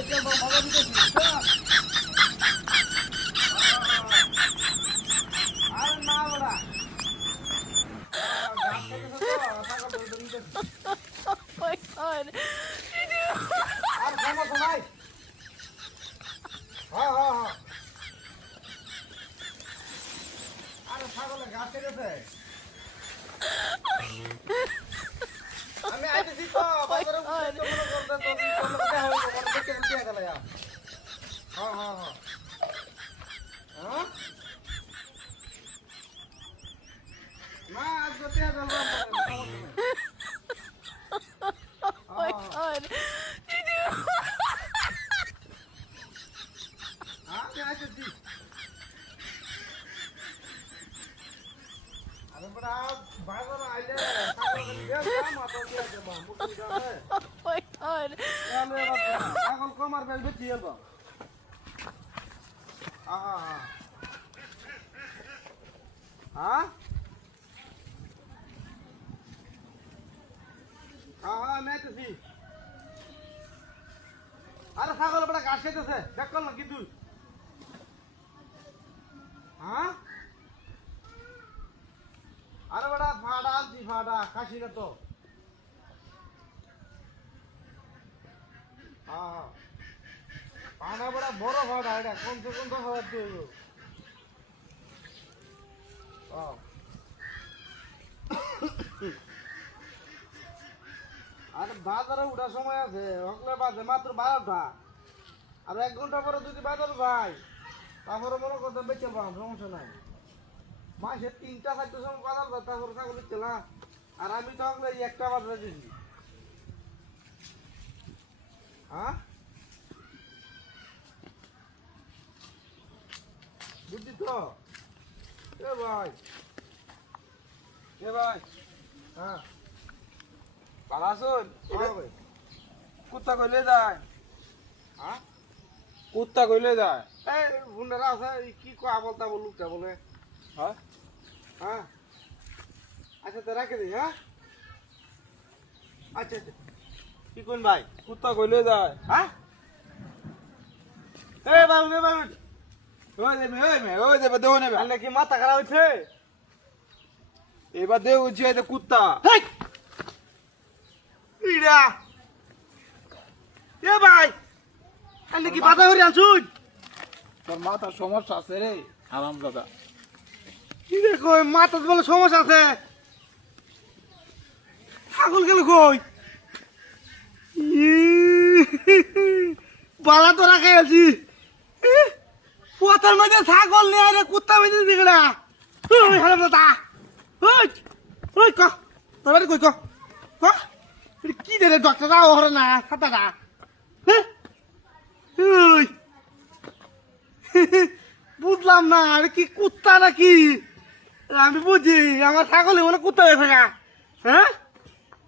my god. আর সমস্যা নাই। হ্যাঁ হ্যাঁ হ্যাঁ। আরে ছাগলে ঘাস খেতেছে। আমি আইতেছি তো বাজারে উঠতে মনে করতে তো দেখা হইলো মানে দেখতে দেখতে গেল ইয়া। হ্যাঁ হ্যাঁ হ্যাঁ। হ্যাঁ? না আজ গতে গেল Oh my god. আমি আইতেছি। আরে বড়া বাজারে আইলে ছাগল দিয়ে দাম আতো দিয়ে দেব মুখি যাবে। Oh my god. আমি ছাগল কমার বেল বেচি এলব। আহা হা। হ্যাঁ? হ্যাঁ আমি আইতেছি। আরে ছাগল বড়া ঘাস খেতেছে দেখ কল না কি তুই? হ্যাঁ? আরে বড়া ফাড়া আনছি ফাড়া খাসি না তো। হ্যাঁ ফাড়া বড়া বড় ফাড়া এটা কমসে কম 10,000 দিয়ে আরে বাজারে উঠার সময় আছে হকলে বাজে মাত্র 12টা আর 1 ঘন্টা পরে যদি বাজার যাই তারপরে মনে করতে বেঁচে পাম সমস্যা নাই মাসে 3টা 4টার সময় বাজার যায় তারপরে ছাগল চলা আর আমি তো হকলে 1টা বাজারে দিছি হ্যাঁ বুঝছি তো এ ভাই হ্যাঁ ভালো আছেন? হ্যাঁ ভাই কুত্তা কইলে যায়, হ্যাঁ কুত্তা কইলে যায়। এই বুন্ডারা আছে এই কি কয় বলতা লোকটা বলে হ্যাঁ হ্যাঁ আচ্ছা তো রাখে দিই হ্যাঁ আচ্ছা আচ্ছা কি কোন ভাই কুত্তা কইলে যায়। হ্যাঁ এ বাবু নে বাবু ওই দেবে দেও নেবে। আলে কি মাথা খারাপ হইছে এবার দেও যে কুত্তা। হেই ইড়া এ ভাই আলে কি বাধা হরি আনছুন তোর মাথার সমস্যা আছে রে হারামজাদা। কি রে কই মাথার বলে সমস্যা আছে ছাগল গেল কই বালা তো রাখাই আছি পোতার মধ্যে ছাগল নিয়ে আরে কুত্তা বেঁধে দিগড়া ওই হারাম দাদা ওই ওই ক তোর বাড়ি কই ক ক কি রে ডক্টর আও হরে না খাতাটা হ্যাঁ ওই বুঝলাম না আরে কি কুত্তা নাকি আমি বুঝি আমার ছাগলে বলে কুত্তা হয়ে থাকা হ্যাঁ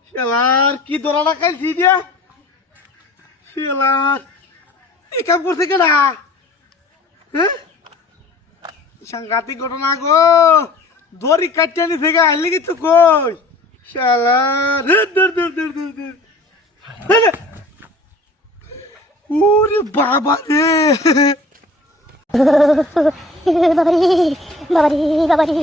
শালার কি দোড়াটা খাইছি দিয়া শালার এই কাম করছে কেডা হ্যাঁ সাংঘাতিক ঘটনা গো দড়ি কাটিয়ে নি থেকে আইলি কি তো কই শালার দূর দূর দূর দূর দূর ওরে বাবা রে বাবারি বাবারি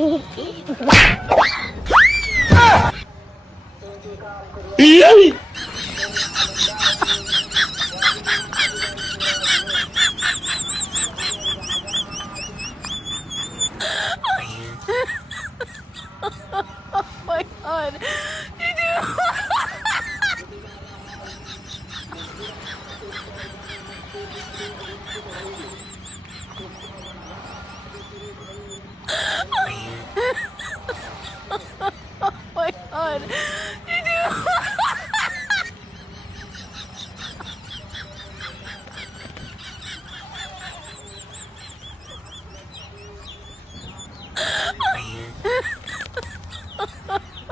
Oh my god. Oh my god.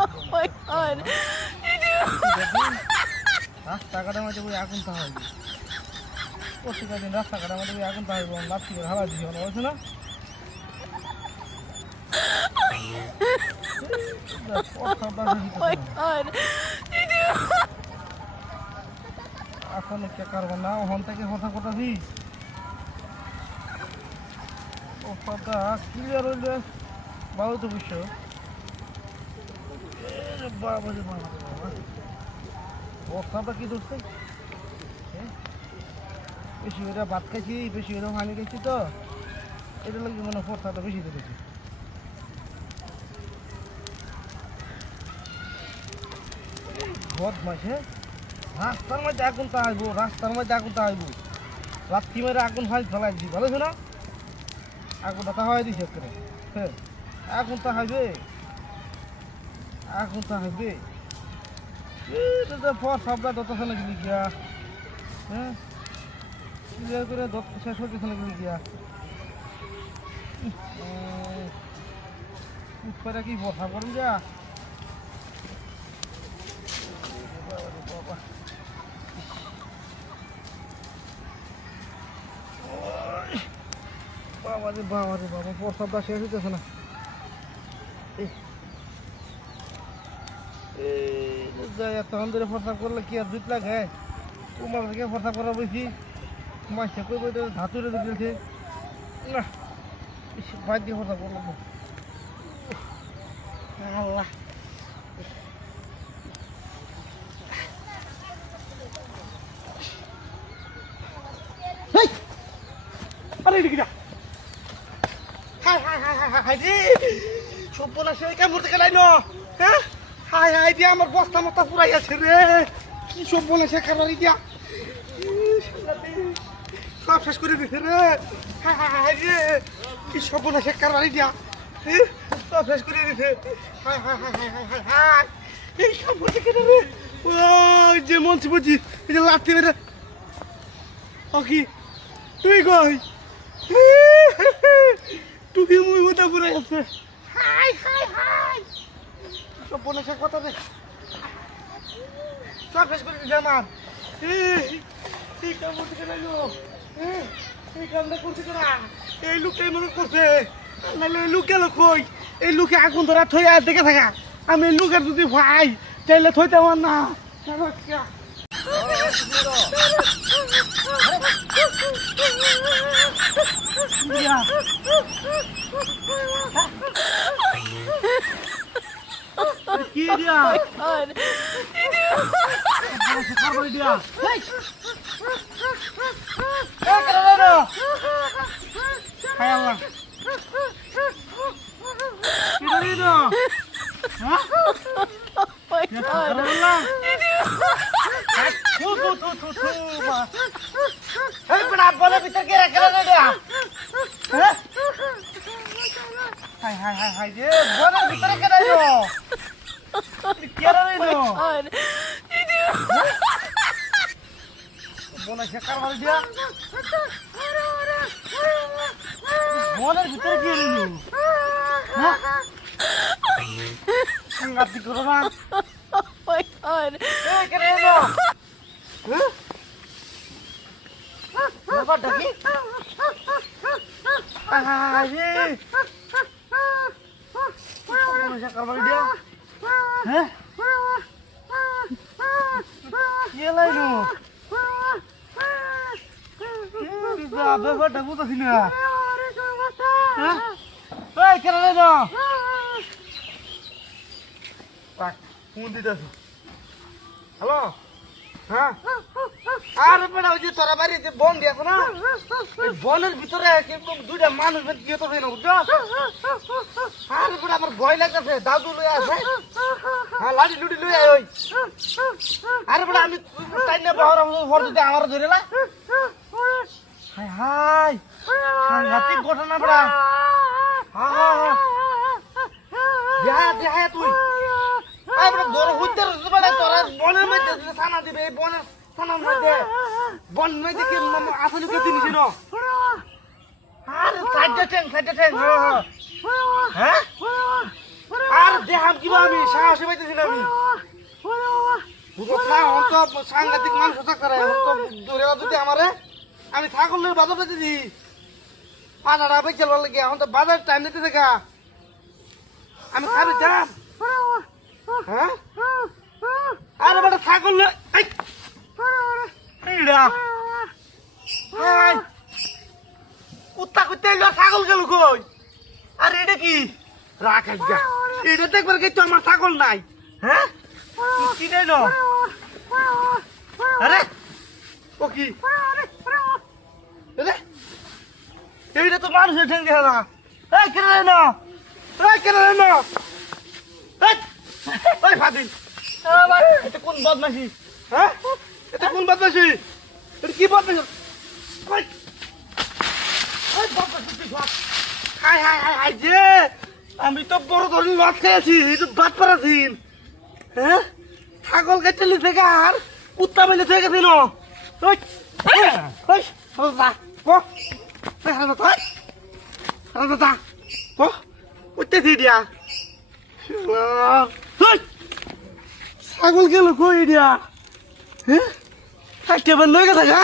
Oh my god. রাস্তাঘাটের মধ্যে ওই আগুন তো হয় প্রত্যেকটা দিন রাস্তাঘাটের মধ্যে ওই আগুন তো হয় লাঠি করে হাওয়া দিছি মনে হচ্ছে না Oh my god. আসলে কে কারবো না ওখান থেকে কথা কথাছি ও কথা ক্লিয়ার হইলে ভালো তো বিষয় বাবা রে বাবা বস্তাটা কি ধরছে বেশি করে ভাত খাইছি বেশি করে পানি খাইছি তো এটা লাগে মনে বস্তাটা বেশি ধরেছি বদমাইশ রাস্তার মধ্যে আগুন তা আইব রাস্তার মধ্যে আগুন তা আইব রাত্রি মেরে আগুন ফাইল ফেলাই দিছি ভালো না আগুনটা তা হয় দিছে করে হ্যাঁ আগুন তা হাইবে আগুন তা হাইবে এটা তো ফর সবটা দত্তছে নাকি গিয়া হ্যাঁ ক্লিয়ার করে দত্ত শেষ হতেছে নাকি গিয়া উপরে কি বসা করেন যা বাবা রে বাবা রে বাবা প্রস্তাবটা শেষ হইতেছে না তখন ধরে প্রস্তাব করলে কি আর জুত লাগে তোমার থেকে প্রস্তাব করা বলছি মাসে কই বই ধাতুরে দিয়েছে না বাইর দিয়ে প্রস্তাব করলাম আল্লাহ আরে দিকিটা হাই হাই হাই হাই হাই রে সব বলা সে কেমন থেকে লাইনো হ্যাঁ হাই হাই দিয়া আমার বস্তা মস্তা পুরাই আছে রে কি সব বলে সে খাবার দিয়া সব শেষ করে দিছে রে হাই হাই হাই রে কি সব বলে সে খাবার দিয়া সব শেষ করে দিছে হাই হাই হাই হাই হাই হাই এই কেমন থেকে রে ও যে মনছি বুঝি এই যে লাঠি মেরে ও কি তুই কই তুই মুই ওটা পুরাই আছে হাই হাই হাই সব বলে সে কথা রে সব শেষ করে দিছে আমার এই কাম করতে কেন এই কামটা করতে কেন এই লোকটাই মনে করছে নাহলে এই লোক গেল কই এই লোকে আগুন ধরা থই আর দেখে থাকা আমি এই লোকের যদি ভাই তাইলে থইতে আমার না কি দিয়া God. দিয়া হায় আল্লাহ কি করে দিও হ্যাঁ Oh my God. আল্লাহ থু থু থু থু থু মা এই বড়া বলে ভিতর কে রাখা রে হ্যাঁ হায় হায় হায় হায় রে বলে ভিতরে কে রাখো কে রে নো God. বলে শেখার মারি দিয়া বলের ভিতরে কে রে হ্যাঁ সাংঘাতিক করো না Oh my God. এই কে রে নো হ্যাঁ ব্যাপারটা কি আরে বলে শেখার মারি দিয়া হ্যাঁ কে লাইনো ব্যাপারটা বুঝতেছি না হ্যাঁ এই কে লাইনো ফোন দিতেছ হ্যালো হ্যাঁ আরে বেটা ওই যে তোরা বাড়ি যে বন দিয়েছ না এই বনের ভিতরে কিন্তু দুইটা মানুষ গিয়ে তো না বুঝছো আরে বেটা আমার ভয় লাগতেছে দাদু লই আছে হ্যাঁ লাঠি লুটি লই আয় ওই আরে বেটা আমি টাইম না বাহর হর যদি আমার ধরে না হাই হাই সাংঘাতিক ঘটনা বেটা হ্যাঁ হ্যাঁ হ্যাঁ যা তুই আরে বড় হইতে বেটা তোরা বনের মধ্যে ছানা দিবে এই বনের ছানার মধ্যে বন মধ্যে কি আসলে কে জিনিস নো আরে সাইডে ঠ্যাং হ্যাঁ আর দেখাম কিবা আমি সাহসী পাইতেছি না আমি বুঝছ না অন্ত সাংঘাতিক মানুষ থাকতে রে অন্ত দূরে যদি আমারে আমি ছাগলের বাজার পেতে দি 5 বেচে লাগে এখন তো বাজার টাইম দিতে দেখা আমি খাবে যাম হ্যাঁ আরে বেটা ছাগল ইড়া হাই কুত্তা কুত্তা এলো ছাগল গেল কই আর এটা কি রাখ আজ্ঞা এটা দেখবার গেছো আমার ছাগল নাই হ্যাঁ কি রে নো আরে ও কি আরে এইটা তো মানুষের ঠেঙ্গে না এই কেন রে না এই কেন রে না এই ফাদিল এটা কোন বদমাশি হ্যাঁ এটা কোন বদমাশি এটা কি বদমাশি ওই ওই বদমাশি কি বাত হাই হাই হাই হাই যে আমি তো বড় ধরনের ভাত খেয়েছি এই তো ভাত পারাছিন হ্যাঁ ছাগল কেটে লিখে আর কুত্তা মেলে থেকে গেছিল ওই ওই দাদা ও দাদা দাদা ও উঠতে দিয়া ছাগল গেল কই দিয়া হ্যাঁ কেবল লই গেছে গা